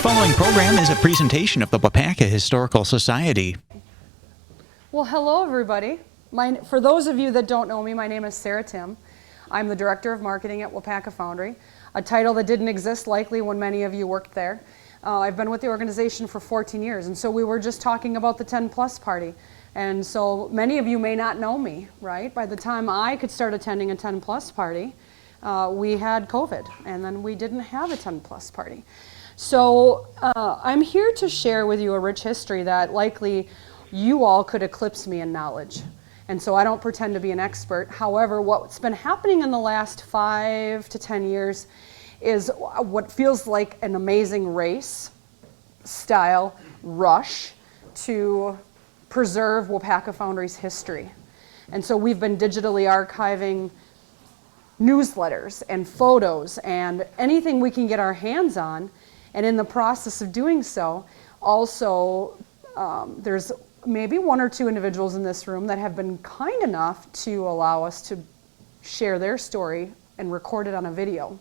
following program is a presentation of the Waupaca Historical Society. Well, hello everybody. For those of you that don't know me, my name is Sarah Tim. I'm the Director of Marketing at Waupaca Foundry, a title that didn't exist likely when many of you worked there. I've been with the organization for 14 years, and so we were just talking about the 10 Plus party. And so many of you may not know me, right? By the time I could start attending a 10 Plus party, we had COVID, and then we didn't have a 10 Plus party. So I'm here to share with you a rich history that likely you all could eclipse me in knowledge. And so I don't pretend to be an expert. However, what's been happening in the last 5 to 10 years is what feels like an amazing race style rush to preserve Waupaca Foundry's history. And so we've been digitally archiving newsletters and photos and anything we can get our hands on. And in the process of doing so, also there's maybe 1 or 2 individuals in this room that have been kind enough to allow us to share their story and record it on a video.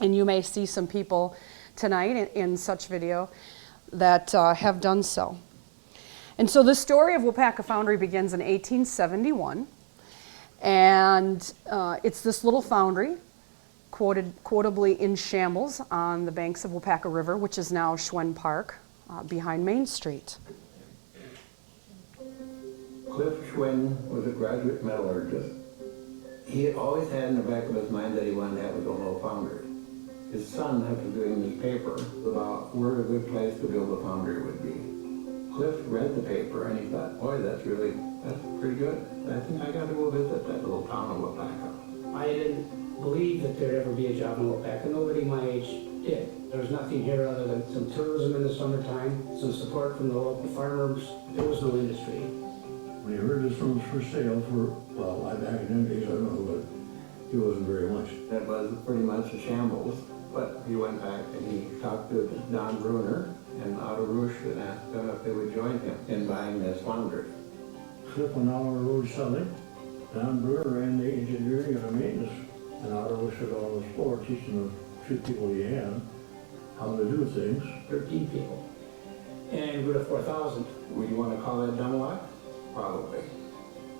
And you may see some people tonight in such video that have done so. And so the story of Waupaca Foundry begins in 1871. And it's this little foundry, quotably in shambles on the banks of Waupaca River, which is now Schwen Park, behind Main Street. Cliff Schwen was a graduate metallurgist. He always had in the back of his mind that he wanted to have his own little foundry. His son, after doing this paper about where a good place to build a foundry would be, Cliff read the paper and he thought, boy, that's pretty good. I think I got to go visit that little town of Waupaca. I didn't believe that there'd ever be a job in Waupaca. Nobody my age did. There was nothing here other than some tourism in the summertime, some support from the local farmers. There was no industry. When he heard this room was for sale back in them days, I don't know, but it wasn't very much. That was pretty much a shambles, but he went back and he talked to Don Bruner and Otto Rusch and asked them if they would join him in buying this foundry. Cliff went out on the road selling. Don Brewer ran the engineering and the maintenance, and Otto Rusch was on the floor teaching the few people he had how to do things. 13 people. And we grew to 4,000. Would you want to call that dumb luck? Probably.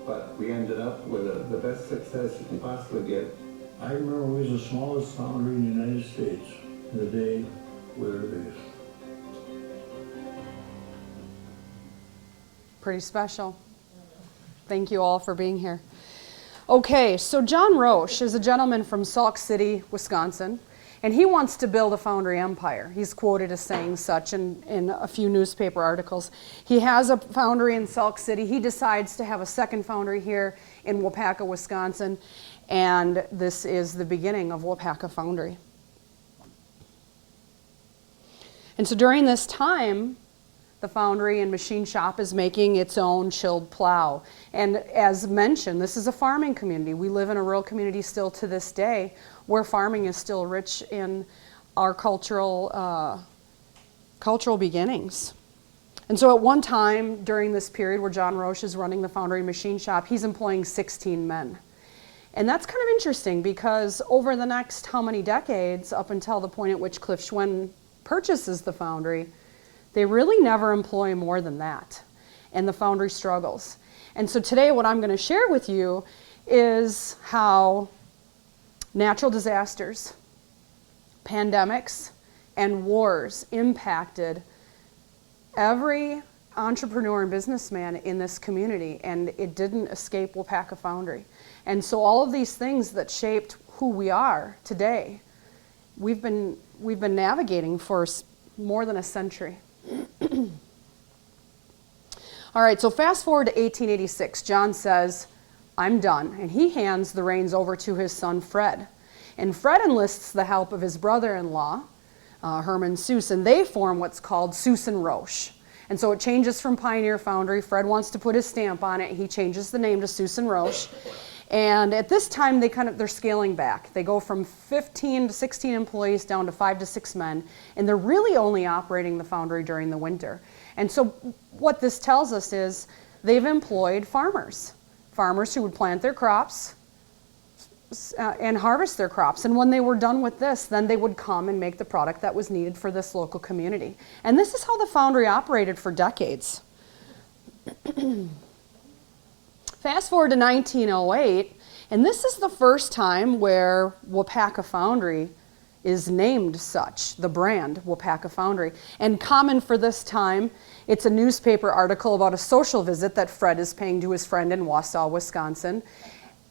But we ended up with the best success you can possibly get. I remember we was the smallest foundry in the United States in the day we were based. Pretty special. Thank you all for being here. Okay, so John Roche is a gentleman from Sauk City, Wisconsin, and he wants to build a foundry empire. He's quoted as saying such in a few newspaper articles. He has a foundry in Sauk City. He decides to have a second foundry here in Waupaca, Wisconsin, and this is the beginning of Waupaca Foundry. And so during this time, the foundry and machine shop is making its own chilled plow. And as mentioned, this is a farming community. We live in a rural community still to this day where farming is still rich in our cultural beginnings. And so at one time during this period where John Roche is running the foundry and machine shop, he's employing 16 men. And that's kind of interesting because over the next how many decades, up until the point at which Cliff Schwen purchases the foundry, they really never employ more than that, and the foundry struggles. And so today what I'm going to share with you is how natural disasters, pandemics, and wars impacted every entrepreneur and businessman in this community, and it didn't escape Waupaca Foundry. And so all of these things that shaped who we are today, we've been navigating for more than a century. All right, so fast forward to 1886. John says, I'm done, and he hands the reins over to his son Fred. And Fred enlists the help of his brother-in-law, Herman Seuss, and they form what's called Seuss and Roche. And so it changes from Pioneer Foundry. Fred wants to put his stamp on it. He changes the name to Seuss and Roche. And at this time, they're scaling back. They go from 15 to 16 employees down to 5 to 6 men, and they're really only operating the foundry during the winter. And so what this tells us is they've employed farmers who would plant their crops, and harvest their crops. And when they were done with this, then they would come and make the product that was needed for this local community. And this is how the foundry operated for decades. Fast forward to 1908, and this is the first time where Waupaca Foundry is named such, the brand Waupaca Foundry. And common for this time, it's a newspaper article about a social visit that Fred is paying to his friend in Wausau, Wisconsin.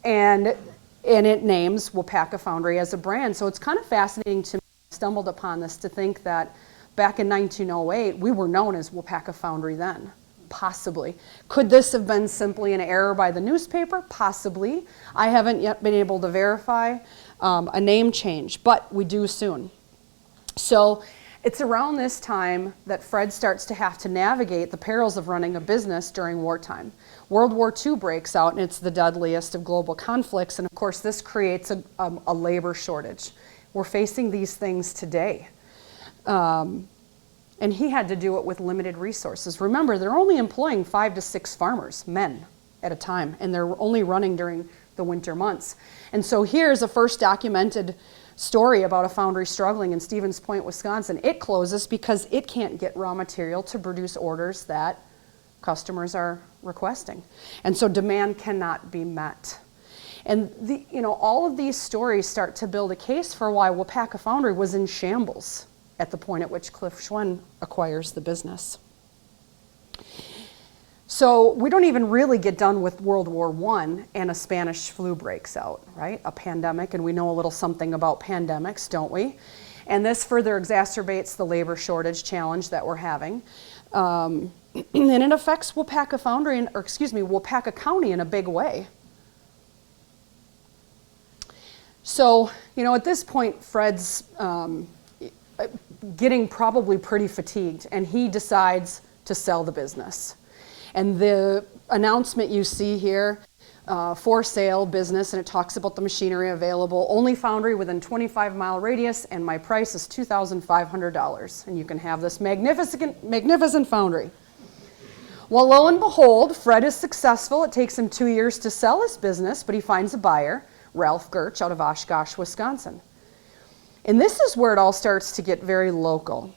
And it names Waupaca Foundry as a brand. So it's kind of fascinating to me, I stumbled upon this, to think that back in 1908, we were known as Waupaca Foundry then. Possibly. Could this have been simply an error by the newspaper? Possibly. I haven't yet been able to verify a name change, but we do soon. So it's around this time that Fred starts to have to navigate the perils of running a business during wartime. World War II breaks out, and it's the deadliest of global conflicts, and of course this creates a labor shortage. We're facing these things today. And he had to do it with limited resources. Remember, they're only employing 5 to 6 farmers, men, at a time, and they're only running during the winter months. And so here's a first documented story about a foundry struggling in Stevens Point, Wisconsin. It closes because it can't get raw material to produce orders that customers are requesting. And so demand cannot be met. And all of these stories start to build a case for why Waupaca Foundry was in shambles at the point at which Cliff Schwen acquires the business. So we don't even really get done with World War I and a Spanish flu breaks out, right? A pandemic, and we know a little something about pandemics, don't we? And this further exacerbates the labor shortage challenge that we're having. And it affects Waupaca Foundry, Waupaca County in a big way. So, at this point, Fred's getting probably pretty fatigued, and he decides to sell the business. And the announcement you see here, for sale business, and it talks about the machinery available, only foundry within 25-mile radius, and my price is $2,500. And you can have this magnificent foundry. Well, lo and behold, Fred is successful. It takes him 2 years to sell his business, but he finds a buyer, Ralph Gertsch, out of Oshkosh, Wisconsin. And this is where it all starts to get very local.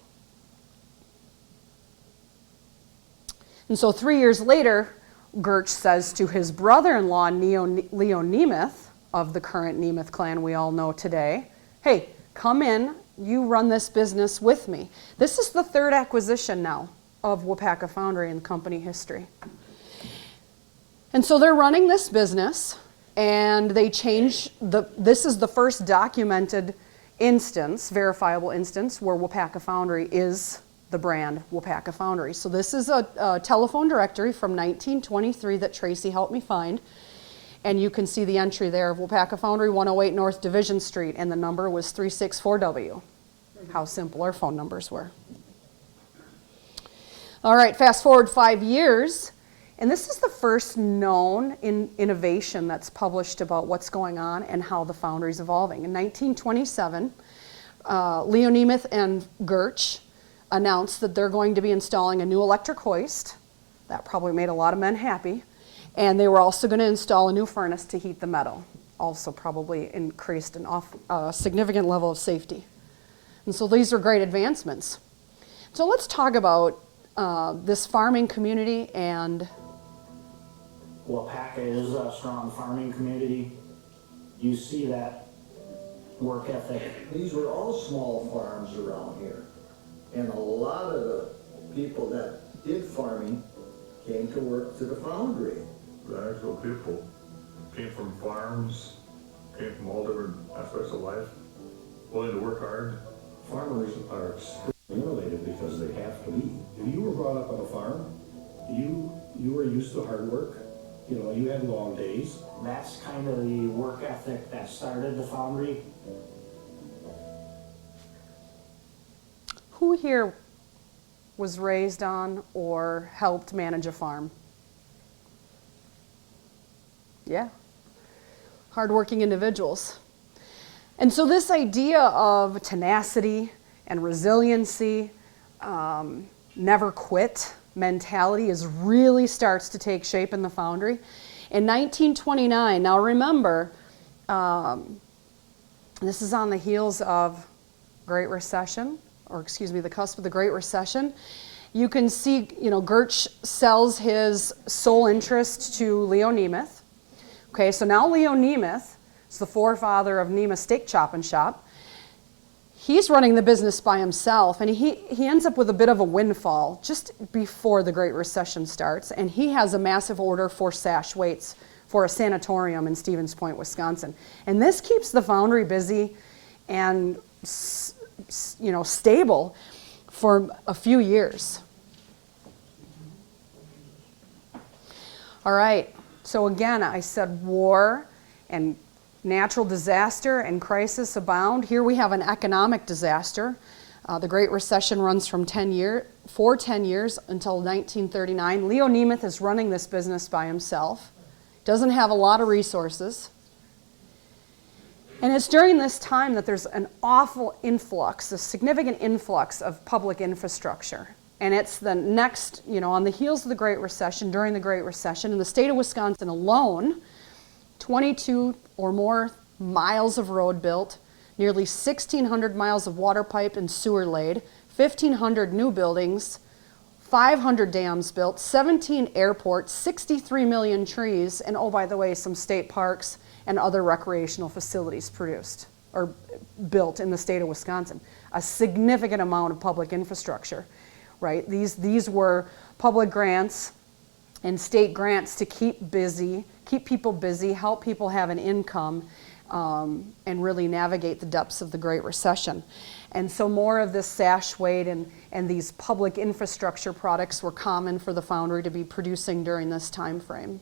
And so 3 years later, Gertsch says to his brother-in-law, Leo Nemeth, of the current Nemeth clan we all know today, hey, come in, you run this business with me. This is the third acquisition now of Waupaca Foundry in company history. And so they're running this business, and they change this is the first documented instance, verifiable instance, where Waupaca Foundry is the brand Waupaca Foundry. So this is a telephone directory from 1923 that Tracy helped me find. And you can see the entry there of Waupaca Foundry, 108 North Division Street, and the number was 364W. How simple our phone numbers were. All right, fast forward 5 years, and this is the first known innovation that's published about what's going on and how the foundry is evolving. In 1927, Leo Nemeth and Gertsch announced that they're going to be installing a new electric hoist. That probably made a lot of men happy. And they were also going to install a new furnace to heat the metal. Also probably increased a significant level of safety. And so these are great advancements. So let's talk about this farming community and Waupaca is a strong farming community. You see that work ethic. These were all small farms around here. And a lot of the people that did farming came to work to the foundry. The actual people came from farms, came from all different aspects of life, willing to work hard. Farmers are stimulated because they have to be. If you were brought up on a farm, you were used to hard work. You had long days. That's kind of the work ethic that started the foundry. who here was raised on or helped manage a farm? Yeah, hardworking individuals. And so this idea of tenacity and resiliency, never quit mentality really starts to take shape in the foundry. In 1929, now remember, This is on the heels of Great Recession, the cusp of the Great Recession. You can see, Gertsch sells his sole interest to Leo Nemeth. Okay, so now Leo Nemeth is the forefather of Nemeth Steak Chop and Shop. He's running the business by himself, and he ends up with a bit of a windfall just before the Great Recession starts, and he has a massive order for sash weights for a sanatorium in Stevens Point, Wisconsin. And this keeps the Foundry busy and stable for a few years. All right, so again, I said war and natural disaster and crisis abound. Here we have an economic disaster. The Great Recession runs from 10 years until 1939. Leo Nemeth is running this business by himself. Doesn't have a lot of resources. And it's during this time that there's an awful influx, a significant influx of public infrastructure. And it's the next, on the heels of the Great Recession, during the Great Recession, in the state of Wisconsin alone, 22 or more miles of road built, nearly 1,600 miles of water pipe and sewer laid, 1,500 new buildings, 500 dams built, 17 airports, 63 million trees, and oh, by the way, some state parks and other recreational facilities built in the state of Wisconsin. A significant amount of public infrastructure, right? These were public grants and state grants to keep people busy, help people have an income, and really navigate the depths of the Great Recession. And so more of this sash weight and these public infrastructure products were common for the Foundry to be producing during this time frame.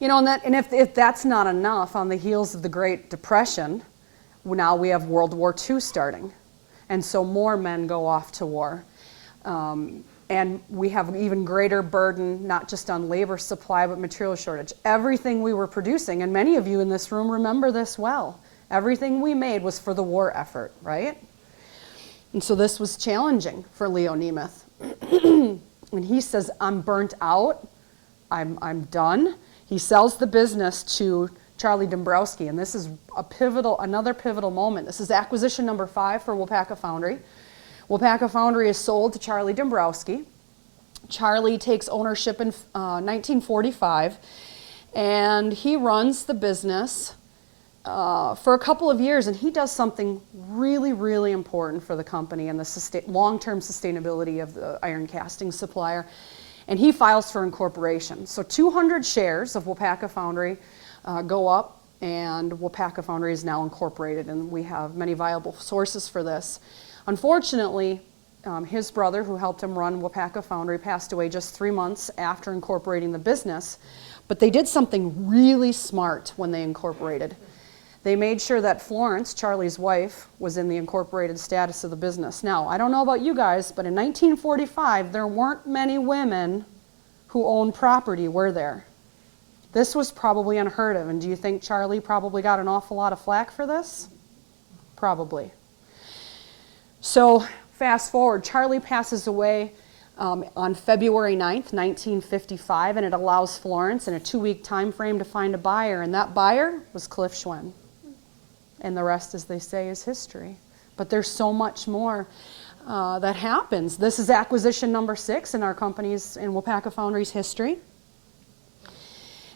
And if that's not enough, on the heels of the Great Depression, now we have World War II starting. And so more men go off to war. And we have an even greater burden, not just on labor supply, but material shortage. Everything we were producing, and many of you in this room remember this well, everything we made was for the war effort, right? And so this was challenging for Leo Nemeth. And he says, I'm burnt out, I'm done. He sells the business to Charlie Dombrowski, and this is another pivotal moment. This is acquisition number 5 for Waupaca Foundry. Waupaca Foundry is sold to Charlie Dombrowski. Charlie takes ownership in 1945, and he runs the business for a couple of years, and he does something really, really important for the company and the long-term sustainability of the iron casting supplier, and he files for incorporation. So 200 shares of Waupaca Foundry go up, and Waupaca Foundry is now incorporated, and we have many viable sources for this. Unfortunately, his brother, who helped him run Waupaca Foundry, passed away just 3 months after incorporating the business. But they did something really smart when they incorporated. They made sure that Florence, Charlie's wife, was in the incorporated status of the business. Now, I don't know about you guys, but in 1945, there weren't many women who owned property, were there? This was probably unheard of, and do you think Charlie probably got an awful lot of flack for this? Probably. So fast forward, Charlie passes away on February 9th, 1955, and it allows Florence in a 2-week time frame to find a buyer, and that buyer was Cliff Schwen. And the rest, as they say, is history. But there's so much more that happens. This is acquisition number 6 in our company's, in Waupaca Foundry's history.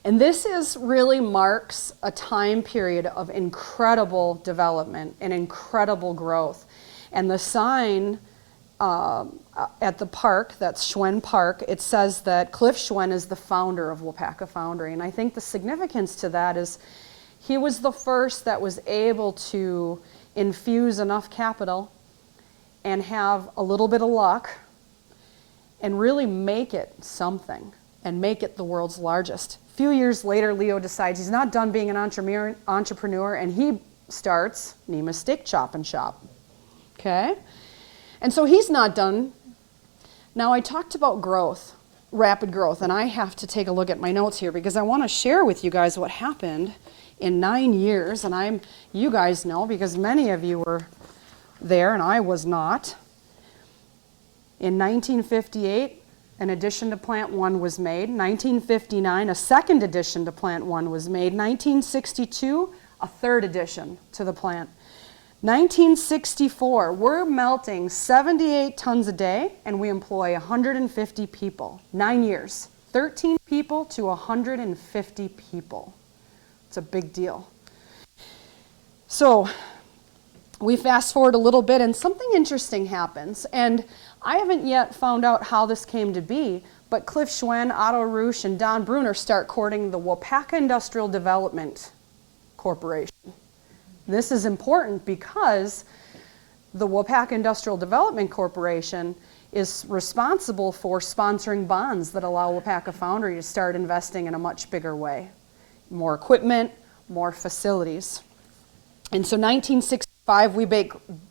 And this really marks a time period of incredible development and incredible growth. And the sign at the park, that's Schwen Park, it says that Cliff Schwen is the founder of Waupaca Foundry. And I think the significance to that is he was the first that was able to infuse enough capital and have a little bit of luck and really make it something and make it the world's largest. A few years later, Leo decides he's not done being an entrepreneur, and he starts Nemeth Steak Chop and Shop. Okay? And so he's not done. Now, I talked about growth, rapid growth, and I have to take a look at my notes here because I want to share with you guys what happened in 9 years, and you guys know because many of you were there and I was not. In 1958, an addition to Plant 1 was made. 1959, a second addition to Plant 1 was made. 1962, a third addition to the plant. 1964, we're melting 78 tons a day and we employ 150 people. 9 years, 13 people to 150 people. It's a big deal. So we fast forward a little bit and something interesting happens. And I haven't yet found out how this came to be, but Cliff Schwen, Otto Rusch, and Don Bruner start courting the Waupaca Industrial Development Corporation. This is important because the Waupaca Industrial Development Corporation is responsible for sponsoring bonds that allow Waupaca Foundry to start investing in a much bigger way. More equipment, more facilities. And so 1965, we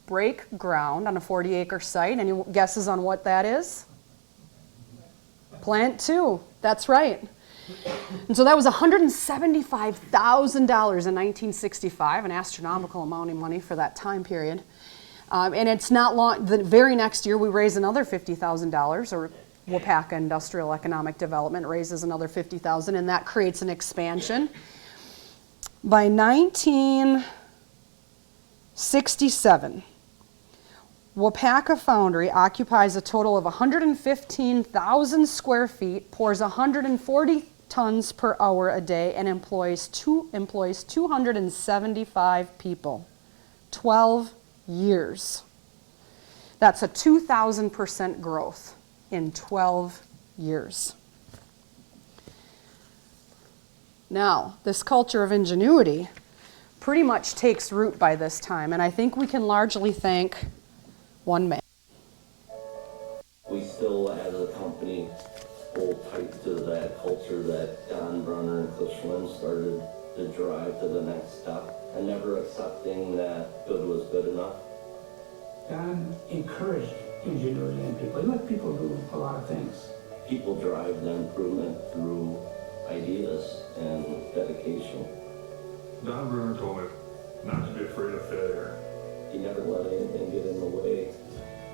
break ground on a 40-acre site. Any guesses on what that is? Plant 2, that's right. And so that was $175,000 in 1965, an astronomical amount of money for that time period. And it's not long, the very next year we raise another $50,000, or Waupaca Industrial Economic Development raises another $50,000, and that creates an expansion. By 1967, Waupaca Foundry occupies a total of 115,000 square feet, pours 140 tons per hour a day, and employs 275 people. 12 years. That's a 2,000% growth in 12 years. Now, this culture of ingenuity pretty much takes root by this time, and I think we can largely thank one man. We still, as a company, hold tight to that culture that Don Brunner and Cliff Schwen started to drive to the next step, and never accepting that good was good enough. Don encouraged ingenuity in people. He let people do a lot of things. People drive the improvement through ideas and dedication. Don Bruner told me not to be afraid of failure. He never let anything get in the way.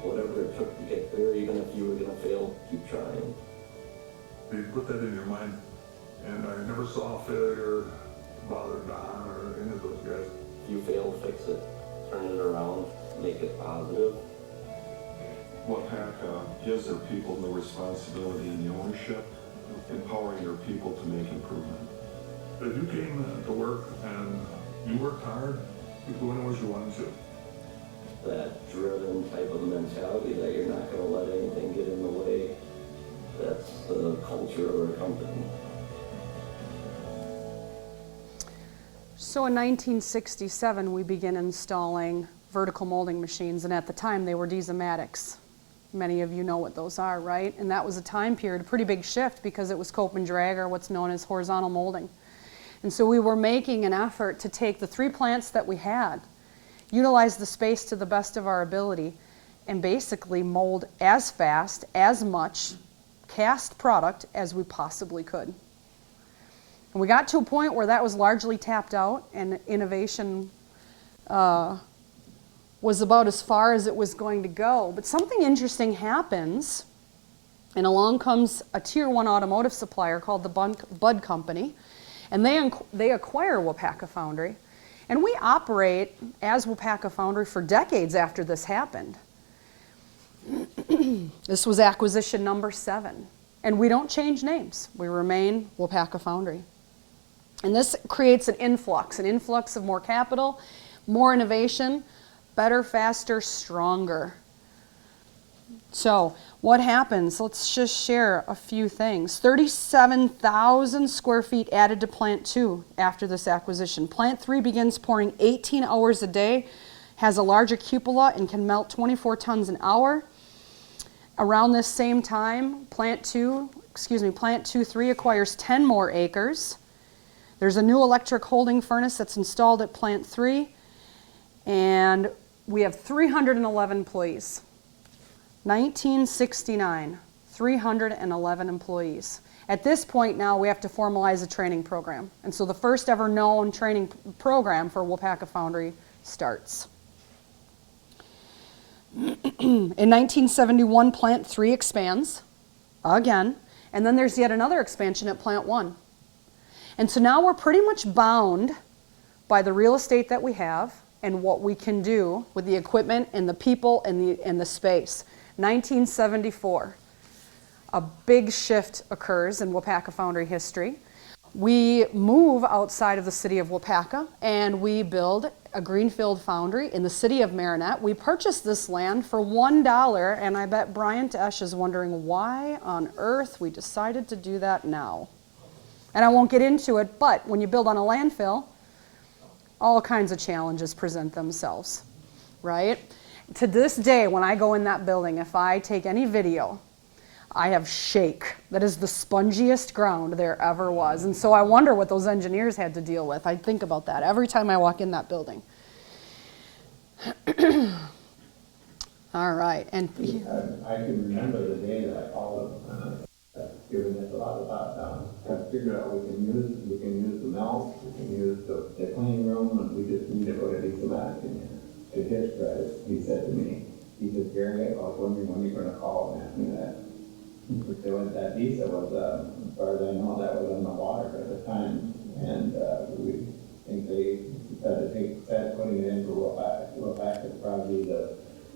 Whatever it took to get there, even if you were going to fail, keep trying. He put that in your mind, and I never saw failure bother Don or any of those guys. If you fail, fix it. Turn it around, make it positive. Waupaca gives their people the responsibility and the ownership, empowering their people to make improvement. If you came to work and you worked hard, you could win what you wanted to. That driven type of mentality that you're not going to let anything get in the way, that's the culture of our company. So in 1967, we began installing vertical molding machines, and at the time they were Diesomatics. Many of you know what those are, right? And that was a time period, a pretty big shift, because it was cope and drag, or what's known as horizontal molding. And so we were making an effort to take the 3 plants that we had, utilize the space to the best of our ability, and basically mold as fast, as much cast product as we possibly could. And we got to a point where that was largely tapped out, and innovation was about as far as it was going to go. But something interesting happens, and along comes a Tier 1 automotive supplier called the Bud Company, and they acquire Waupaca Foundry. And we operate as Waupaca Foundry for decades after this happened. This was acquisition number 7. And we don't change names. We remain Waupaca Foundry. And this creates an influx of more capital, more innovation, better, faster, stronger. So what happens? Let's just share a few things. 37,000 square feet added to Plant 2 after this acquisition. Plant 3 begins pouring 18 hours a day, has a larger cupola, and can melt 24 tons an hour. Around this same time, Plant 2-3 acquires 10 more acres. There's a new electric holding furnace that's installed at Plant 3, and we have 311 employees. 1969, 311 employees. At this point now, we have to formalize a training program. And so the first ever known training program for Waupaca Foundry starts. In 1971, Plant 3 expands. again. And then there's yet another expansion at Plant 1. And so now we're pretty much bound by the real estate that we have and what we can do with the equipment and the people and the space. 1974, a big shift occurs in Waupaca Foundry history. We move outside of the city of Waupaca and we build a greenfield foundry in the city of Marinette. We purchased this land for $1, and I bet Brian Tesh is wondering why on earth we decided to do that now. And I won't get into it, but when you build on a landfill, all kinds of challenges present themselves, right? To this day, when I go in that building, if I take any video, I have shake. That is the spongiest ground there ever was. And so I wonder what those engineers had to deal with. I think about that every time I walk in that building. All right. And I can remember the day that I called them, giving us a lot of thought down. I figured out we can use the melt, we can use the clean room, and we just need to put a decent amount in there. To his credit, he said to me, he said, Gary, I was wondering when you're going to call and ask me that. That visa was, as far as I know, that was on the water at the time, and we think they said putting it in for Waupaca is probably the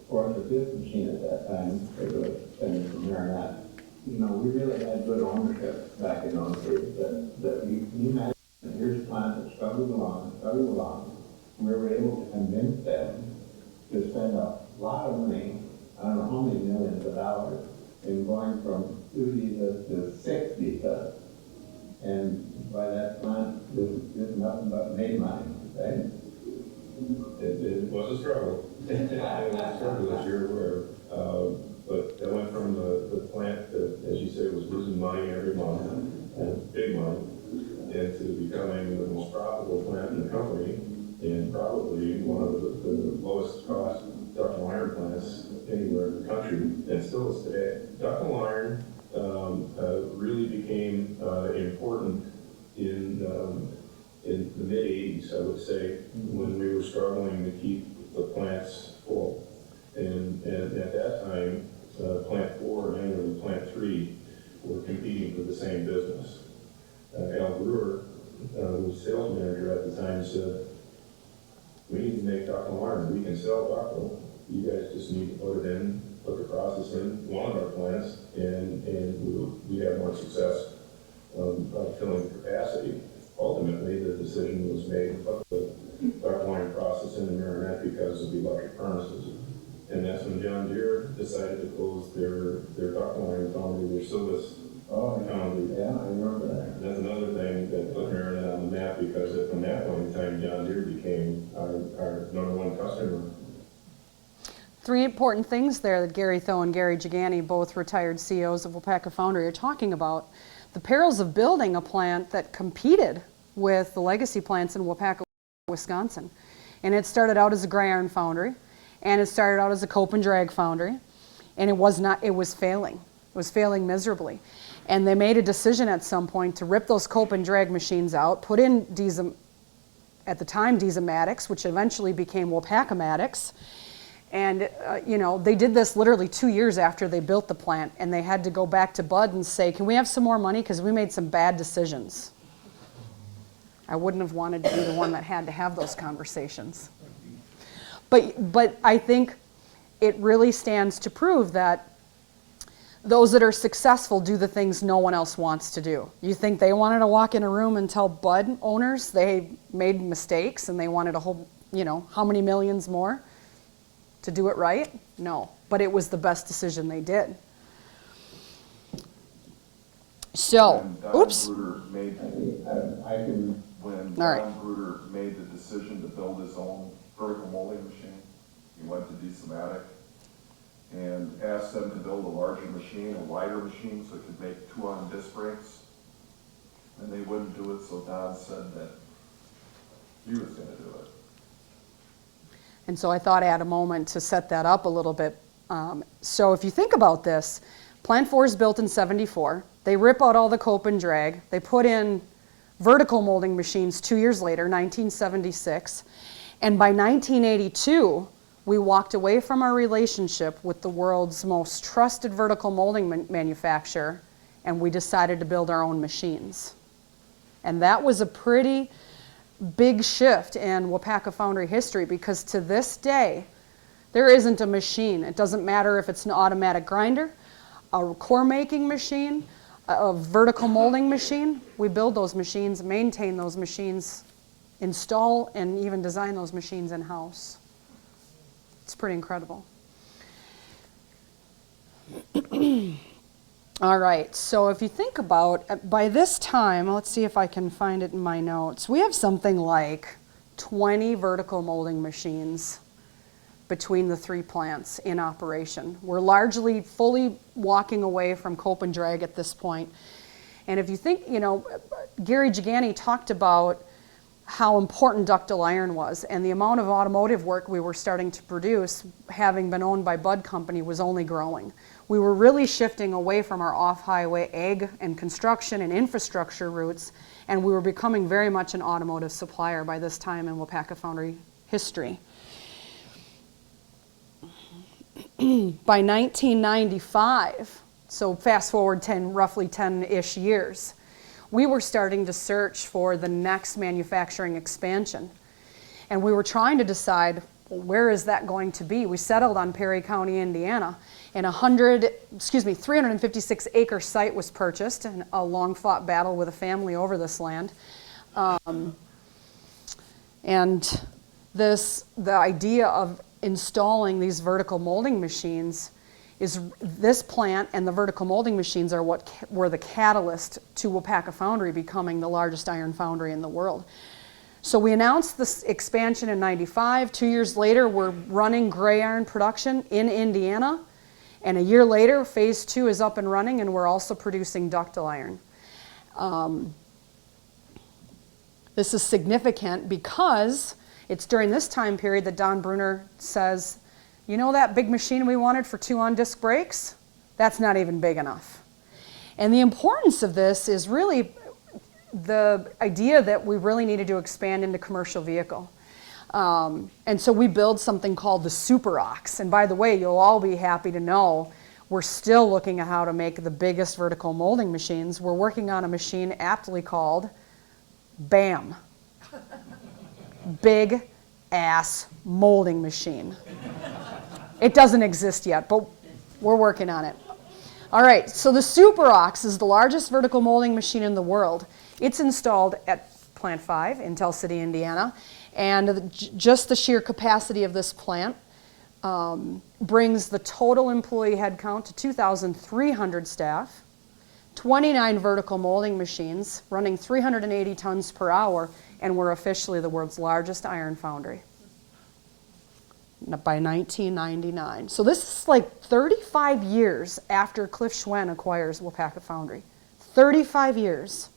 fourth or fifth machine at that time. They were sending from Marinette. You know, we really had good ownership back in those days. That you imagine, here's a plant that struggled along. We were able to convince them to spend a lot of money, I don't know how many millions of dollars, in going from 2 visas to 6 visas. And by that time, there's nothing but made money, right? It was a struggle. It was a struggle, as you're aware. But that went from the plant that, as you say, was losing money every month, and big money, into becoming the most profitable plant in the company, and probably one of the lowest cost ductile iron plants anywhere in the country, and still is today. Ductile iron really became important in the mid-'80s, I would say, when we were struggling to keep the plants full. And at that time, Plant 4 and Plant 3 were competing for the same business. Al Brewer, who was sales manager at the time, said, we need to make ductile iron. We can sell ductile. You guys just need to put it in, put the process in one of our plants, and we have more success filling the capacity. Ultimately, the decision was made to put the ductile iron process in the Marinette because of the electric furnaces. And that's when John Deere decided to close their ductile iron foundry, their Silvis foundry. Yeah, I remember that. And that's another thing that put Marinette on the map, because from that point in time, John Deere became our #1 customer. 3 important things there that Gary Tho and Gary Gigani, both retired CEOs of Waupaca Foundry, are talking about. The perils of building a plant that competed with the legacy plants in Waupaca, Wisconsin. And it started out as a gray iron foundry, and it started out as a cope and drag foundry, and it was failing. It was failing miserably. And they made a decision at some point to rip those cope and drag machines out, put in at the time Diesamatics, which eventually became Waupaca-matics. And you know, they did this literally 2 years after they built the plant, and they had to go back to Bud and say, can we have some more money, because we made some bad decisions. I wouldn't have wanted to be the one that had to have those conversations. But I think it really stands to prove that those that are successful do the things no one else wants to do. You think they wanted to walk in a room and tell Bud owners they made mistakes and they wanted a whole, you know, how many millions more to do it right? No, but it was the best decision they did. So, oops. When Don Bruder made the decision to build his own vertical molding machine, he went to Diesamatic and asked them to build a larger machine, a wider machine, so it could make 2-on disc brakes. And they wouldn't do it, so Don said that he was going to do it. And so I thought I had a moment to set that up a little bit. So if you think about this, Plant 4 is built in '74. They rip out all the cope and drag. They put in vertical molding machines 2 years later, 1976. And by 1982, we walked away from our relationship with the world's most trusted vertical molding manufacturer, and we decided to build our own machines. And that was a pretty big shift in Waupaca Foundry history, because to this day, there isn't a machine. It doesn't matter if it's an automatic grinder, a core making machine, a vertical molding machine. We build those machines, maintain those machines, install and even design those machines in-house. It's pretty incredible. All right, so if you think about, by this time, let's see if I can find it in my notes. We have something like 20 vertical molding machines between the 3 plants in operation. We're largely fully walking away from cope and drag at this point. And if you think, you know, Gary Gigani talked about how important ductile iron was, and the amount of automotive work we were starting to produce, having been owned by Bud Company, was only growing. We were really shifting away from our off-highway ag and construction and infrastructure roots, and we were becoming very much an automotive supplier by this time in Waupaca Foundry history. By 1995, so fast forward roughly 10-ish years, we were starting to search for the next manufacturing expansion. And we were trying to decide, well, where is that going to be? We settled on Perry County, Indiana, and 356-acre site was purchased, and a long-fought battle with a family over this land. And the idea of installing these vertical molding machines is, this plant and the vertical molding machines are what were the catalyst to Waupaca Foundry becoming the largest iron foundry in the world. So we announced this expansion in '95. 2 years later, we're running gray iron production in Indiana. And a year later, phase 2 is up and running, and we're also producing ductile iron. This is significant because it's during this time period that Don Bruner says, you know that big machine we wanted for 2 on-disc brakes? That's not even big enough. And the importance of this is really the idea that we really needed to expand into commercial vehicle. And so we build something called the Super Ox. And by the way, you'll all be happy to know we're still looking at how to make the biggest vertical molding machines. We're working on a machine aptly called BAM. Big Ass Molding Machine. It doesn't exist yet, but we're working on it. All right, so the Super Ox is the largest vertical molding machine in the world. It's installed at Plant 5 in Tell City, Indiana, and just the sheer capacity of this plant brings the total employee headcount to 2,300 staff, 29 vertical molding machines running 380 tons per hour, and we're officially the world's largest iron foundry by 1999. So this is like 35 years after Cliff Schwen acquires Waupaca Foundry. 35 years.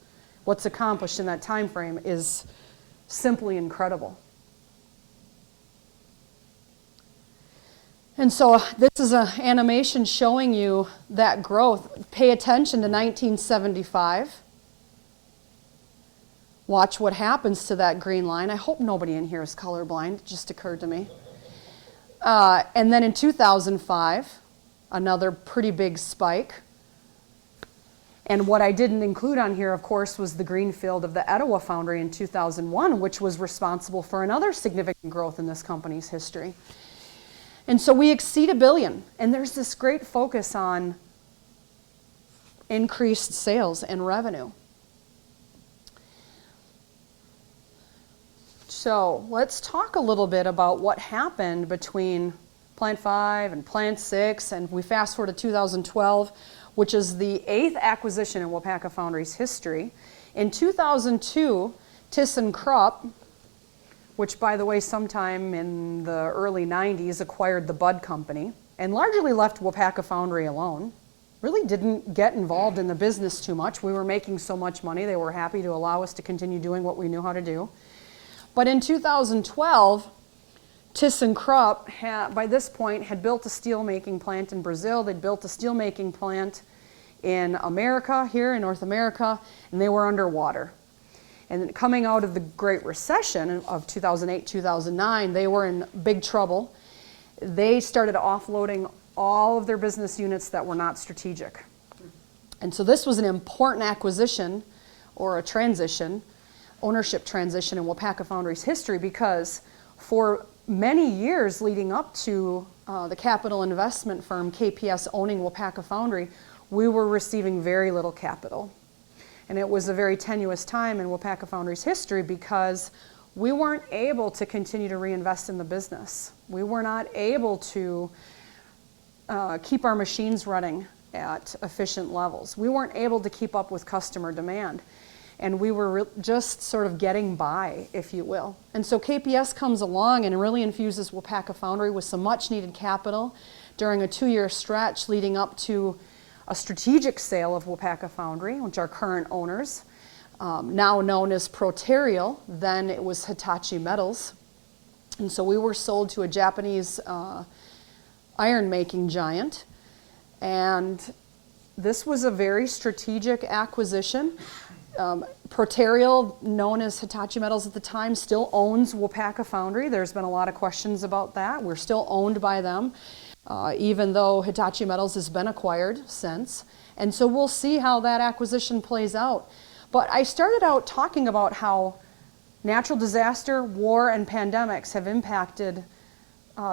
What's accomplished in that time frame is simply incredible. And so this is an animation showing you that growth. Pay attention to 1975. Watch what happens to that green line. I hope nobody in here is colorblind. It just occurred to me. And then in 2005, another pretty big spike. And what I didn't include on here, of course, was the greenfield of the Etowah Foundry in 2001, which was responsible for another significant growth in this company's history. And so we exceed $1 billion. And there's this great focus on increased sales and revenue. So let's talk a little bit about what happened between Plant 5 and Plant 6, and we fast forward to 2012, which is the 8th acquisition in Waupaca Foundry's history. In 2002, ThyssenKrupp, which by the way sometime in the early 90s acquired the Bud Company and largely left Waupaca Foundry alone. Really didn't get involved in the business too much. We were making so much money, they were happy to allow us to continue doing what we knew how to do. But in 2012, ThyssenKrupp, by this point, had built a steel-making plant in Brazil. They'd built a steel-making plant in America, here in North America, and they were underwater. And coming out of the Great Recession of 2008, 2009, they were in big trouble. they started offloading all of their business units that were not strategic. And so this was an important acquisition or a transition, ownership transition in Waupaca Foundry's history, because for many years leading up to the capital investment firm KPS owning Waupaca Foundry, we were receiving very little capital. And it was a very tenuous time in Waupaca Foundry's history because we weren't able to continue to reinvest in the business. We were not able to keep our machines running at efficient levels. We weren't able to keep up with customer demand. And we were just sort of getting by, if you will. And so KPS comes along and really infuses Waupaca Foundry with some much needed capital during a 2-year stretch leading up to a strategic sale of Waupaca Foundry, which are current owners, now known as Proterial, then it was Hitachi Metals. And so we were sold to a Japanese iron-making giant. And this was a very strategic acquisition. Proterial, known as Hitachi Metals at the time, still owns Waupaca Foundry. There's been a lot of questions about that. We're still owned by them, even though Hitachi Metals has been acquired since. And so we'll see how that acquisition plays out. But I started out talking about how natural disaster, war, and pandemics have impacted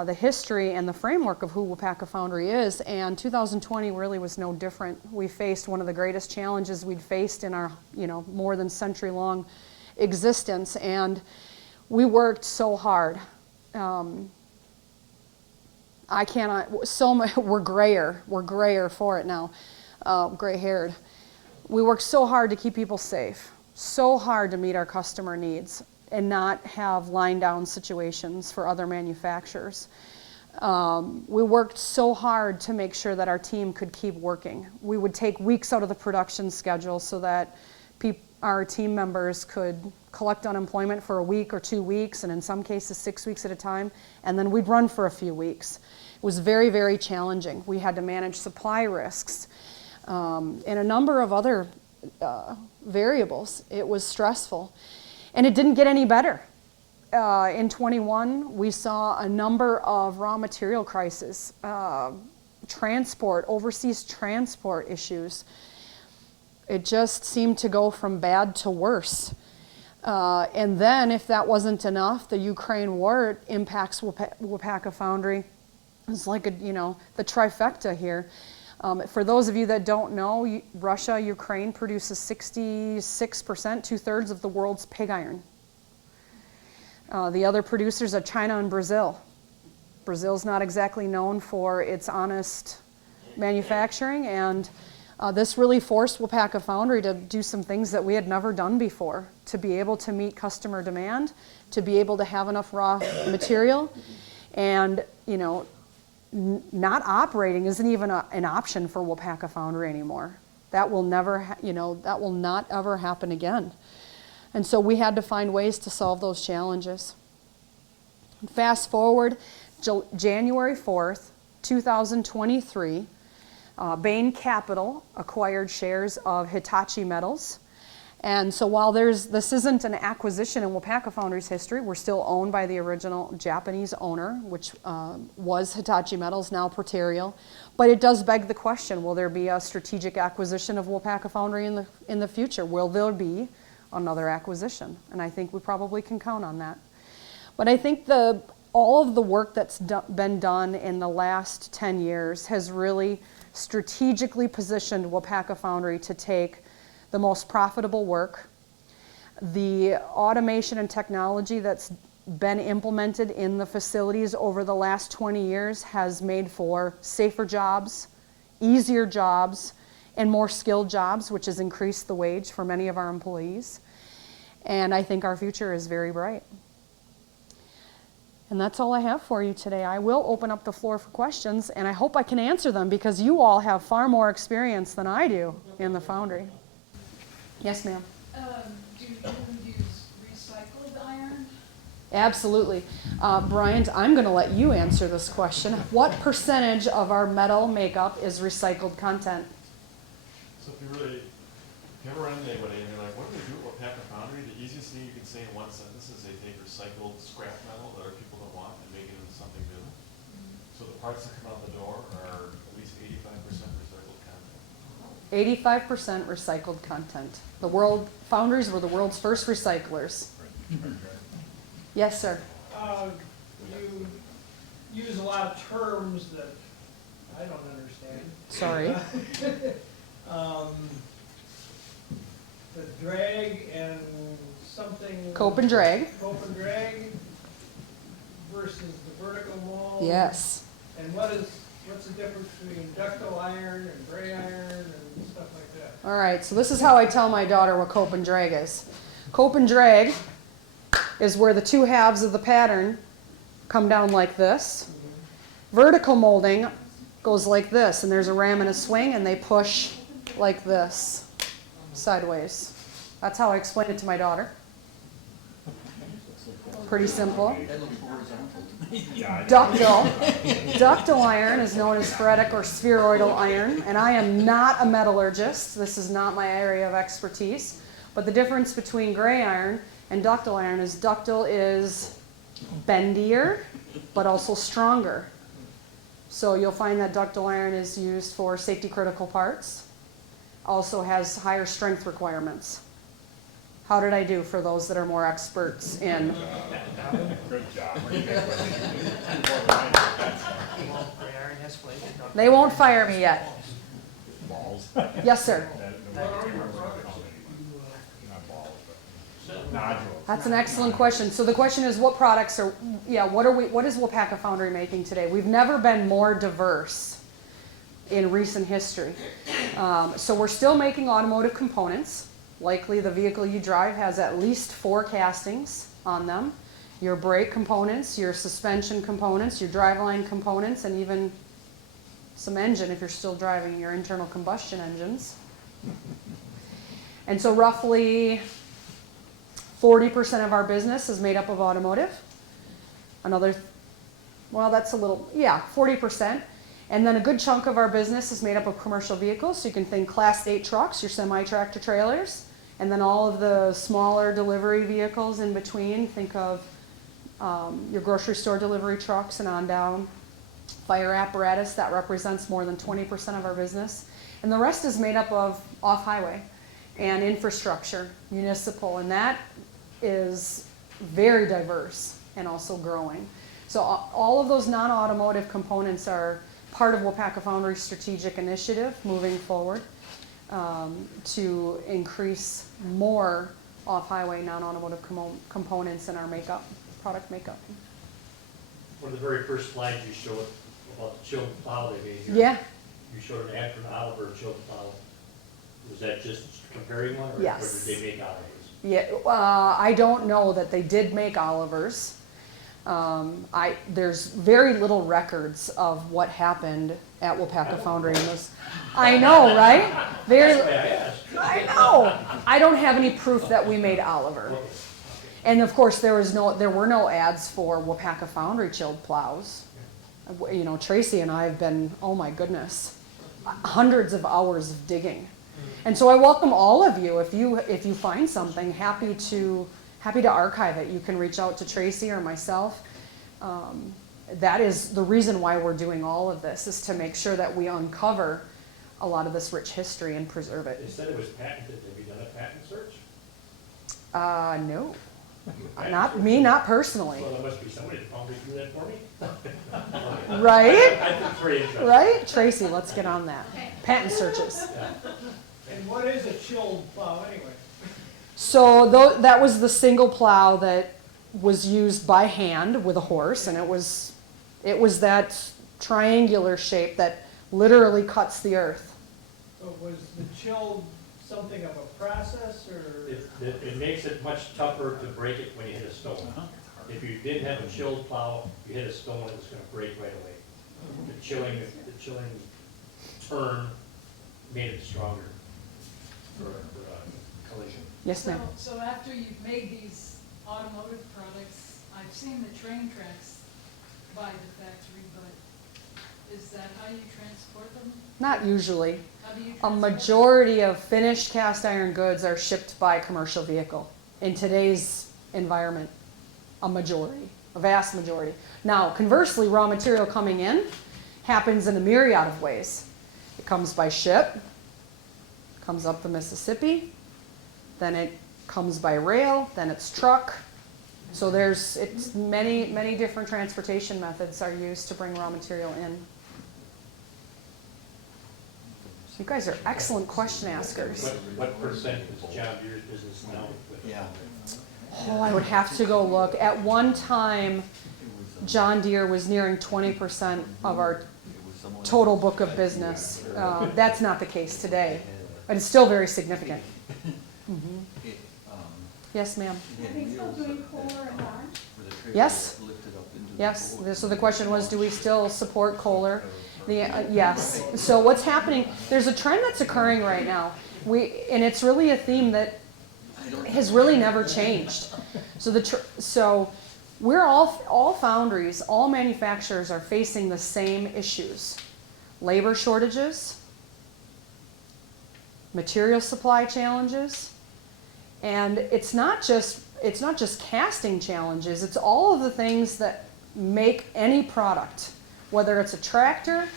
the history and the framework of who Waupaca Foundry is, and 2020 really was no different. We faced one of the greatest challenges we'd faced in our, more than century-long existence, and we worked so hard. We're grayer for it now, gray-haired. We worked so hard to keep people safe, so hard to meet our customer needs, and not have line-down situations for other manufacturers. We worked so hard to make sure that our team could keep working. We would take weeks out of the production schedule so that our team members could collect unemployment for a week or 2 weeks, and in some cases 6 weeks at a time, and then we'd run for a few weeks. It was very, very challenging. We had to manage supply risks and a number of other variables. It was stressful. And it didn't get any better. In 21, we saw a number of raw material crises, overseas transport issues. It just seemed to go from bad to worse. And then, if that wasn't enough, the Ukraine war impacts Waupaca Foundry. It's like the trifecta here. For those of you that don't know, Russia, Ukraine produces 66%, 2/3 of the world's pig iron. The other producers are China and Brazil. Brazil's not exactly known for its honest manufacturing, and this really forced Waupaca Foundry to do some things that we had never done before, to be able to meet customer demand, to be able to have enough raw material, and not operating isn't even an option for Waupaca Foundry anymore. That will never, that will not ever happen again. And so we had to find ways to solve those challenges. Fast forward, January 4th, 2023, Bain Capital acquired shares of Hitachi Metals. And so while this isn't an acquisition in Waupaca Foundry's history, we're still owned by the original Japanese owner, which was Hitachi Metals, now Proterial. But it does beg the question, will there be a strategic acquisition of Waupaca Foundry in the future? Will there be another acquisition? And I think we probably can count on that. But I think all of the work that's been done in the last 10 years has really strategically positioned Waupaca Foundry to take the most profitable work. The automation and technology that's been implemented in the facilities over the last 20 years has made for safer jobs, easier jobs, and more skilled jobs, which has increased the wage for many of our employees. And I think our future is very bright. And that's all I have for you today. I will open up the floor for questions, and I hope I can answer them because you all have far more experience than I do in the foundry. Yes, ma'am. Do you use recycled iron? Absolutely. Bryant, I'm going to let you answer this question. What percentage of our metal makeup is recycled content? So if you ever run into anybody and you're like, what do they do at Waupaca Foundry? The easiest thing you can say in one sentence is they take recycled scrap metal that other people don't want and make it into something new. parts that come out the door are at least 85% recycled content. 85% recycled content. The world, Foundries were the world's first recyclers. Yes, sir. You use a lot of terms that I don't understand. Sorry. The drag and something. Cope and drag. Cope and drag versus the vertical mold. Yes. And what's the difference between ductile iron and gray iron and stuff like that? All right, so this is how I tell my daughter what cope and drag is. Cope and drag is where the two halves of the pattern come down like this. Vertical molding goes like this, and there's a ram and a swing, and they push like this, sideways. That's how I explain it to my daughter. Pretty simple. Ductile iron is known as ferritic or spheroidal iron, and I am not a metallurgist. This is not my area of expertise. But the difference between gray iron and ductile iron is ductile is bendier, but also stronger. So you'll find that ductile iron is used for safety critical parts. Also has higher strength requirements. How did I do for those that are more experts in? Good job. They won't fire me yet. Yes, sir. That's an excellent question. So the question is, what products are, what is Waupaca Foundry making today? We've never been more diverse in recent history. So we're still making automotive components. Likely the vehicle you drive has at least 4 castings on them. Your brake components, your suspension components, your driveline components, and even some engine if you're still driving your internal combustion engines. And so roughly 40% of our business is made up of automotive. Another, well, that's a little, 40%. And then a good chunk of our business is made up of commercial vehicles. So you can think Class 8 trucks, your semi-tractor trailers, and then all of the smaller delivery vehicles in between. Think of your grocery store delivery trucks and on down. Fire apparatus, that represents more than 20% of our business. And the rest is made up of off-highway and infrastructure, municipal, and that is very diverse and also growing. So all of those non-automotive components are part of Waupaca Foundry's strategic initiative moving forward to increase more off-highway non-automotive components in our product makeup. One of the very first slides you showed about the chilled plow they made here. Yeah. You showed an ad for an Oliver chilled plow. Was that just comparing one, or, Yes. or did they make Olivers? Yeah, I don't know that they did make Olivers. There's very little records of what happened at Waupaca Foundry in this. I know, right? That's why I asked. I know. I don't have any proof that we made Oliver. And of course, there were no ads for Waupaca Foundry chilled plows. You know, Tracy and I have been, oh my goodness, hundreds of hours of digging. And so I welcome all of you. If you find something, happy to archive it. You can reach out to Tracy or myself. That is the reason why we're doing all of this, is to make sure that we uncover a lot of this rich history and preserve it. They said it was patented. Have you done a patent search? No. Not me, not personally. Well, there must be somebody that probably do that for me. Right? I think it's very interesting. Right? Tracy, let's get on that. Patent searches. Yeah. And what is a chilled plow anyway? So that was the single plow that was used by hand with a horse, and it was that triangular shape that literally cuts the earth. So was the chilled something of a process, or? It makes it much tougher to break it when you hit a stone. If you didn't have a chilled plow, you hit a stone, it was going to break right away. The chilling turn made it stronger for collision. Yes, ma'am. So after you've made these automotive products, I've seen the train tracks by the factory, but is that how you transport them? Not usually. How do you A transport majority of finished cast iron goods are shipped by commercial vehicle in today's environment. A vast majority. Now, conversely, raw material coming in, happens in a myriad of ways. It comes by ship, comes up the Mississippi, then it comes by rail, then it's truck. So it's many different transportation methods are used to bring raw material in. You guys are excellent question askers. What percent is John Deere's business now? Yeah. Oh, I would have to go look. At one time, John Deere was nearing 20% of our total book of business. That's not the case today, but it's still very significant. Mm-hmm. Yes, ma'am. Are they still doing Kohler and Launch? Yes. Yes. So the question was, do we still support Kohler? Yes. So what's happening? There's a trend that's occurring right now. And it's really a theme that has really never changed. So we're all foundries, all manufacturers are facing the same issues: labor shortages, material supply challenges, and it's not just casting challenges. It's all of the things that make any product, whether it's a tractor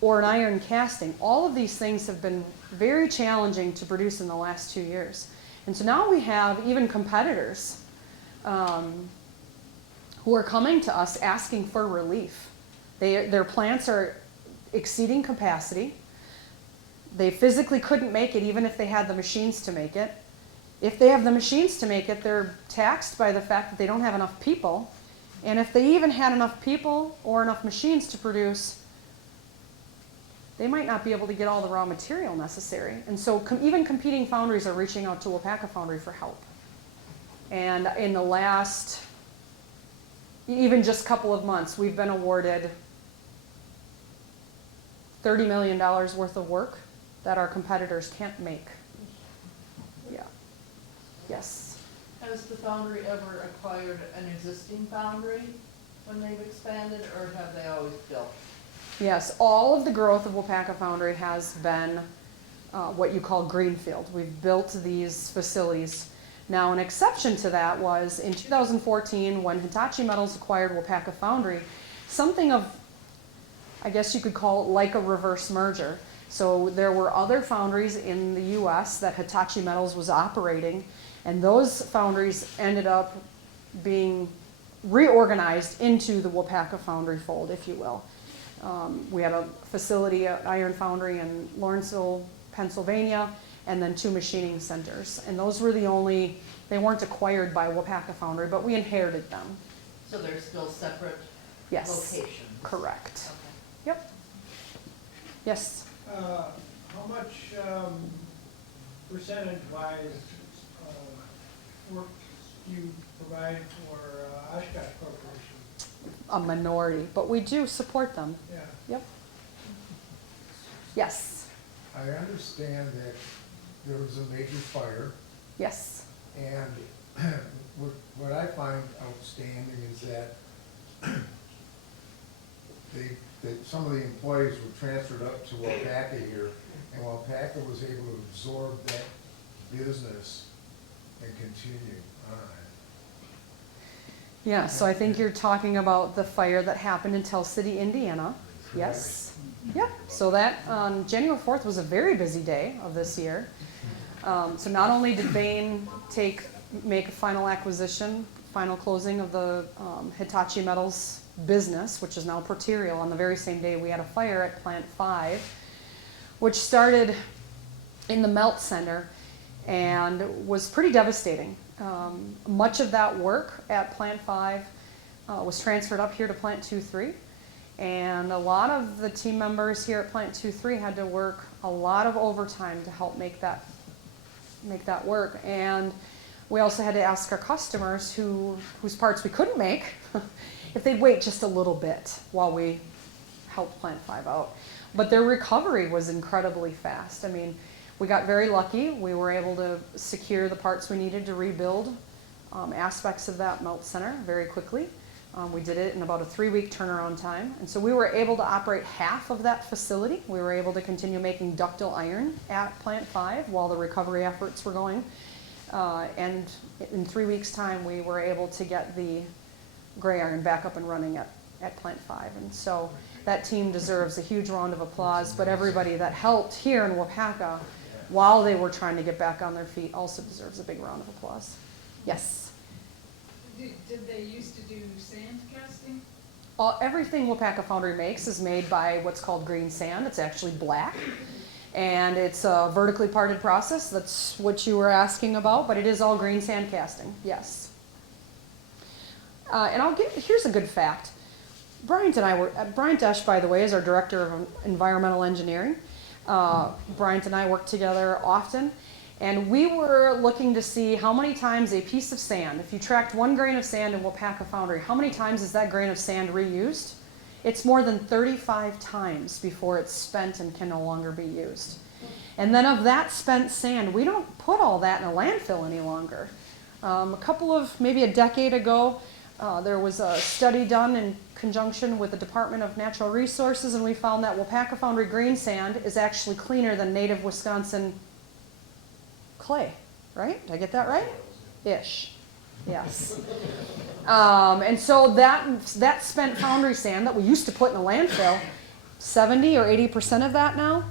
or an iron casting. All of these things have been very challenging to produce in the last 2 years. And so now we have even competitors who are coming to us asking for relief. Their plants are exceeding capacity. They physically couldn't make it even if they had the machines to make it. If they have the machines to make it, they're taxed by the fact that they don't have enough people. And if they even had enough people or enough machines to produce, they might not be able to get all the raw material necessary. And so even competing foundries are reaching out to Waupaca Foundry for help. And in the last, even just couple of months, we've been awarded $30 million worth of work that our competitors can't make. Yeah. Yes. Has the foundry ever acquired an existing foundry when they've expanded, or have they always built? Yes, all of the growth of Waupaca Foundry has been what you call greenfield. We've built these facilities. Now, an exception to that was in 2014 when Hitachi Metals acquired Waupaca Foundry, something of, I guess you could call it like a reverse merger. So there were other foundries in the US that Hitachi Metals was operating, and those foundries ended up being reorganized into the Waupaca Foundry fold, if you will. We had a facility, an iron foundry in Lawrenceville, Pennsylvania, and then 2 machining centers. And those were the only, they weren't acquired by Waupaca Foundry, but we inherited them. So they're still separate locations? Correct. Okay. Yep. Yes? How much percentage-wise work do you provide for Oshkosh Corporation? A minority, but we do support them. Yeah. Yep. Yes. I understand that there was a major fire. Yes. And what I find outstanding is that that some of the employees were transferred up to Waupaca here, and Waupaca was able to absorb that business and continue on. Yeah, so I think you're talking about the fire that happened in Tell City, Indiana. Yes. Yep. So that January 4th was a very busy day of this year. So not only did Bain make a final acquisition, final closing of the Hitachi Metals business, which is now Proterial, on the very same day we had a fire at Plant 5, which started in the melt center and was pretty devastating. Much of that work at Plant 5 was transferred up here to Plant 2-3, and a lot of the team members here at Plant 2-3 had to work a lot of overtime to help make that work. And we also had to ask our customers whose parts we couldn't make if they'd wait just a little bit while we helped Plant 5 out. But their recovery was incredibly fast. I mean, we got very lucky. We were able to secure the parts we needed to rebuild aspects of that melt center very quickly. We did it in about a 3-week turnaround time. And so we were able to operate half of that facility. We were able to continue making ductile iron at Plant 5 while the recovery efforts were going. And in 3 weeks' time, we were able to get the gray iron back up and running at at Plant 5. And so that team deserves a huge round of applause, but everybody that helped here in Waupaca while they were trying to get back on their feet also deserves a big round of applause. Yes? Did they used to do sand casting? Everything Waupaca Foundry makes is made by what's called green sand. It's actually black. And it's a vertically parted process. That's what you were asking about, but it is all green sand casting, yes. And here's a good fact. Bryant Desch, by the way, is our Director of Environmental Engineering. Bryant and I work together often, and we were looking to see how many times a piece of sand, if you tracked 1 grain of sand in Waupaca Foundry, how many times is that grain of sand reused? It's more than 35 times before it's spent and can no longer be used. And then of that spent sand, we don't put all that in a landfill any longer. Maybe a decade ago, there was a study done in conjunction with the Department of Natural Resources, and we found that Waupaca Foundry green sand is actually cleaner than native Wisconsin clay, right? Did I get that right? Ish. Yes. And so that spent foundry sand that we used to put in a landfill, 70 or 80% of that now,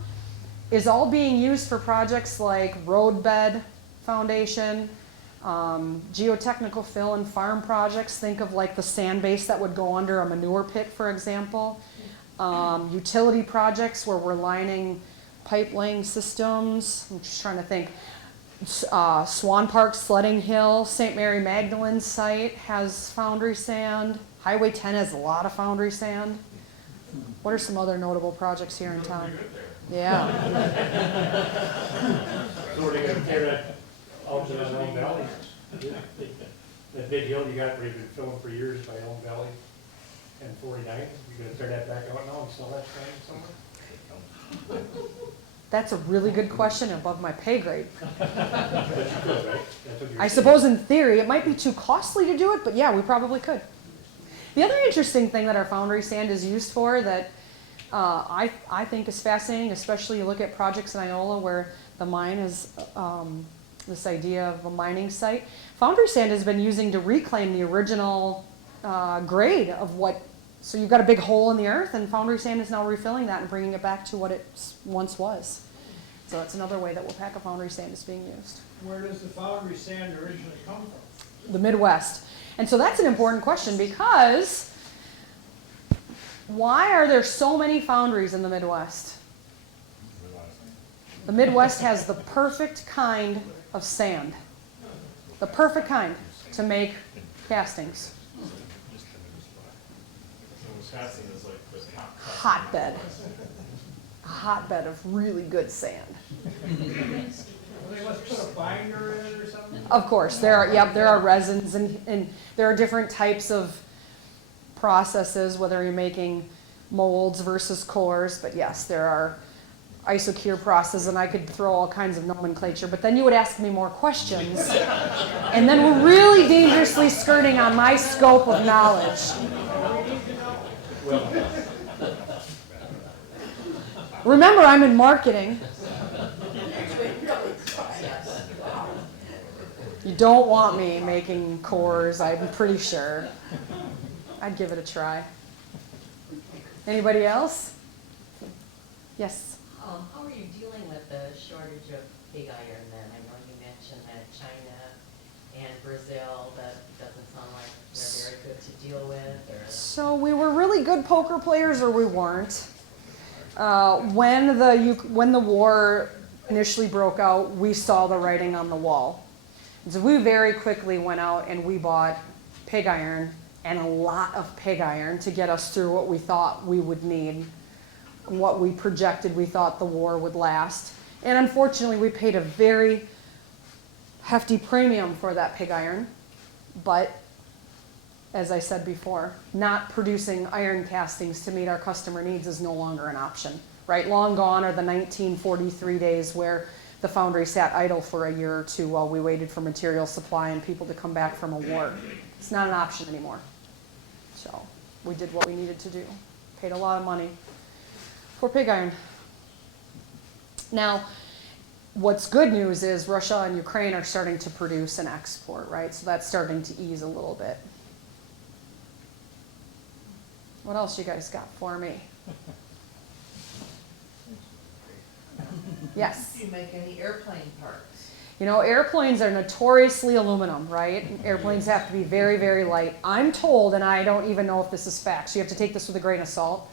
is all being used for projects like roadbed foundation, geotechnical fill and farm projects. Think of like the sand base that would go under a manure pit, for example. Utility projects where we're lining pipe laying systems. I'm just trying to think. Swan Park, Sledding Hill, St. Mary Magdalene's site has foundry sand. Highway 10 has a lot of foundry sand. What are some other notable projects here in town? Yeah. So we're going to tear that out to the Elm Valley. That big hill you got where you've been filling for years by Elm Valley and 49. You're going to tear that back out now and sell that sand somewhere? That's a really good question above my pay grade. But you could, right? I suppose in theory it might be too costly to do it, but yeah, we probably could. The other interesting thing that our foundry sand is used for that I think is fascinating, especially you look at projects in Iola where the mine is this idea of a mining site. Foundry sand has been using to reclaim the original grade of what. So you've got a big hole in the earth, and foundry sand is now refilling that and bringing it back to what it once was. So that's another way that Waupaca foundry sand is being used. Where does the foundry sand originally come from? The Midwest. And so that's an important question because why are there so many foundries in the Midwest? The Midwest has the perfect kind of sand. The perfect kind to make castings. Wisconsin is like the top Hotbed. A hotbed of really good sand. They must put a binder in it or something? Of course, there are resins and there are different types of processes, whether you're making molds versus cores, but yes, there are isocure processes, and I could throw all kinds of nomenclature, but then you would ask me more questions, and then we're really dangerously skirting on my scope of knowledge. Remember, I'm in marketing. You don't want me making cores, I'm pretty sure. I'd give it a try. Anybody else? Yes? How are you dealing with the shortage of pig iron then? I know you mentioned that China and Brazil, that doesn't sound like they're very good to deal with. Or... So we were really good poker players or we weren't. When the war initially broke out, we saw the writing on the wall. And so we very quickly went out and we bought pig iron and a lot of pig iron to get us through what we thought we would need, what we projected we thought the war would last. And unfortunately, we paid a very hefty premium for that pig iron. But as I said before, not producing iron castings to meet our customer needs is no longer an option, right? Long gone are the 1943 days where the foundry sat idle for a year or two while we waited for material supply and people to come back from a war. It's not an option anymore. So we did what we needed to do. Paid a lot of money for pig iron. Now, what's good news is Russia and Ukraine are starting to produce and export, right? So that's starting to ease a little bit. What else you guys got for me? Yes. Do you make any airplane parts? You know, airplanes are notoriously aluminum, right? Airplanes have to be very, very light. I'm told, and I don't even know if this is fact, so you have to take this with a grain of salt.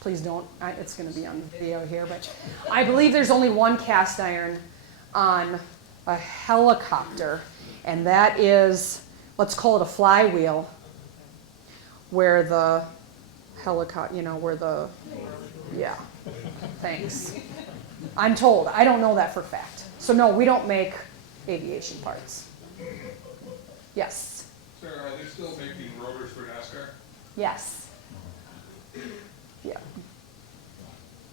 Please don't, it's going to be on video here, but I believe there's only one cast iron on a helicopter, and that is, let's call it a flywheel, where the helicopter, you know, where the, yeah, thanks. I'm told, I don't know that for fact. So no, we don't make aviation parts. Yes? Sarah, are they still making rotors for NASCAR? Yes. Yeah.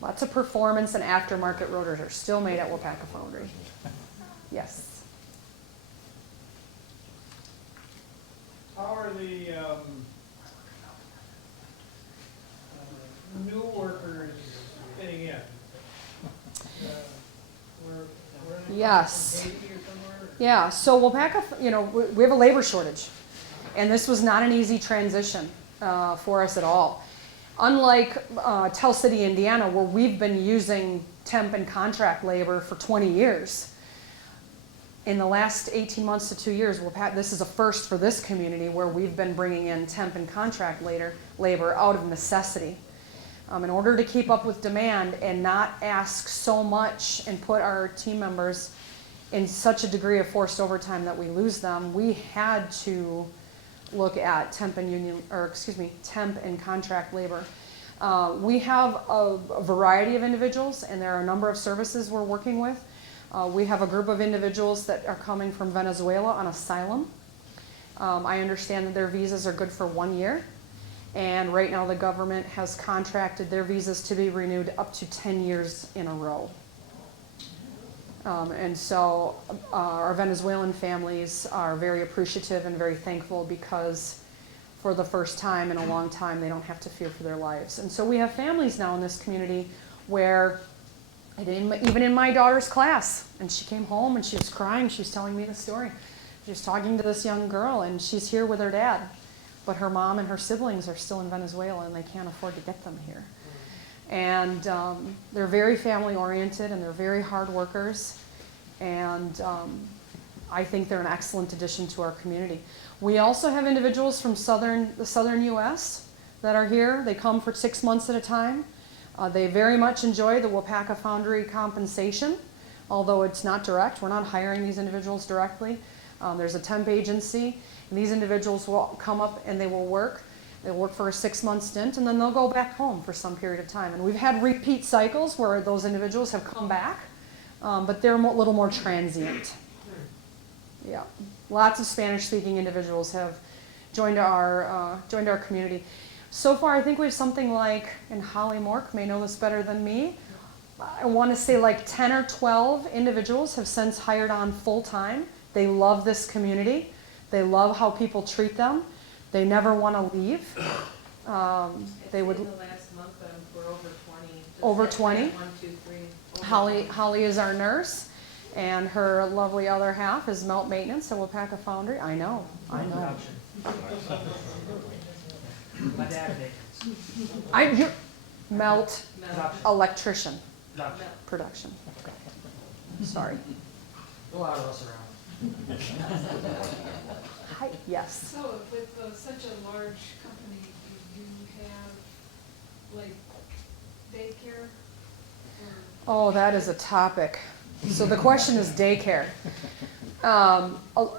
Lots of performance and aftermarket rotors are still made at Waupaca Foundry. Yes. How are the new workers fitting in? Yes. 80 or somewhere? Yeah, so Waupaca, you know, we have a labor shortage, and this was not an easy transition for us at all. Unlike Tell City, Indiana, where we've been using temp and contract labor for 20 years, in the last 18 months to 2 years, this is a first for this community where we've been bringing in temp and contract labor out of necessity. In order to keep up with demand and not ask so much and put our team members in such a degree of forced overtime that we lose them, we had to look at temp and contract labor. We have a variety of individuals, and there are a number of services we're working with. We have a group of individuals that are coming from Venezuela on asylum. I understand that their visas are good for 1 year. And right now the government has contracted their visas to be renewed up to 10 years in a row. And so our Venezuelan families are very appreciative and very thankful because for the first time in a long time they don't have to fear for their lives. And so we have families now in this community where, even in my daughter's class, and she came home and she was crying, she was telling me the story. She was talking to this young girl and she's here with her dad. But her mom and her siblings are still in Venezuela and they can't afford to get them here. And they're very family oriented and they're very hard workers. And I think they're an excellent addition to our community. We also have individuals from the southern US that are here. They come for 6 months at a time. They very much enjoy the Waupaca Foundry compensation, although it's not direct. We're not hiring these individuals directly. There's a temp agency. And these individuals will come up and they will work. They'll work for a 6-month stint and then they'll go back home for some period of time. And we've had repeat cycles where those individuals have come back, but they're a little more transient. Yeah, lots of Spanish-speaking individuals have joined our community. So far, I think we have something like, and Holly Mork may know this better than me, I want to say like 10 or 12 individuals have since hired on full-time. They love this community. They love how people treat them. They never want to leave. They would. In the last month, we're over 20. Over 20. 1, 2, 3. Holly is our nurse, and her lovely other half is Melt Maintenance at Waupaca Foundry. I know. I know. My dad makes. Melt electrician. Production. Sorry. A lot of us around. Hi, yes. So with such a large company, do you have like daycare? Oh, that is a topic. So the question is daycare.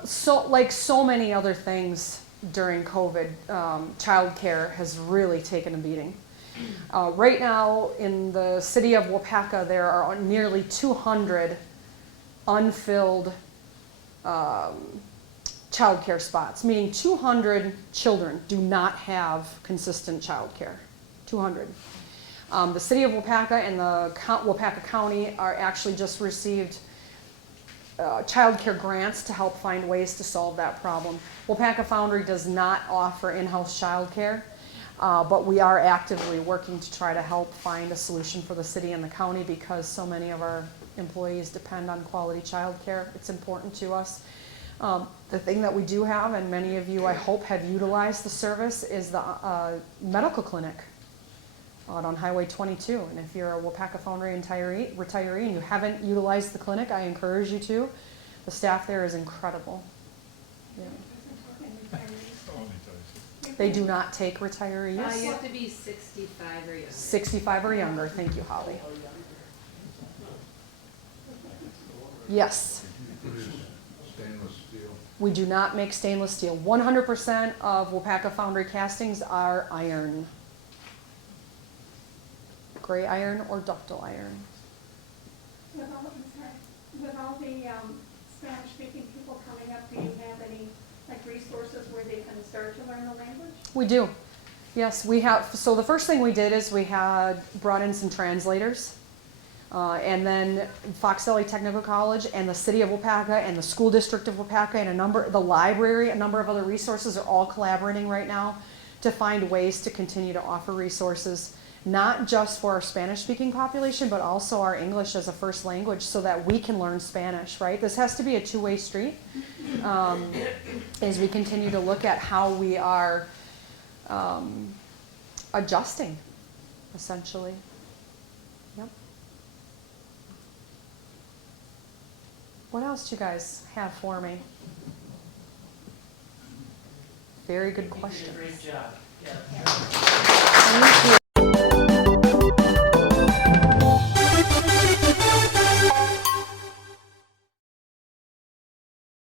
So like so many other things during COVID, childcare has really taken a beating. Right now in the city of Waupaca, there are nearly 200 unfilled childcare spots, meaning 200 children do not have consistent childcare. 200. The city of Waupaca and the Waupaca County are actually just received childcare grants to help find ways to solve that problem. Waupaca Foundry does not offer in-house childcare, but we are actively working to try to help find a solution for the city and the county because so many of our employees depend on quality childcare. It's important to us. The thing that we do have, and many of you, I hope, have utilized the service, is the medical clinic out on Highway 22. And if you're a Waupaca Foundry retiree and you haven't utilized the clinic, I encourage you to. The staff there is incredible. Yeah. They do not take retirees. You have to be 65 or younger. 65 or younger. Thank you, Holly. Yes. Stainless steel. We do not make stainless steel. 100% of Waupaca Foundry castings are iron. Gray iron or ductile iron. With all the Spanish-speaking people coming up, do you have any resources where they can start to learn the language? We do. Yes, we have. So the first thing we did is we had brought in some translators. And then Fox Valley Technical College and the City of Waupaca and the School District of Waupaca and the library, a number of other resources are all collaborating right now to find ways to continue to offer resources, not just for our Spanish-speaking population, but also our English as a first language so that we can learn Spanish, right? This has to be a two-way street as we continue to look at how we are adjusting, essentially. Yep. What else do you guys have for me? Very good question. Great job. Yeah. Thank you.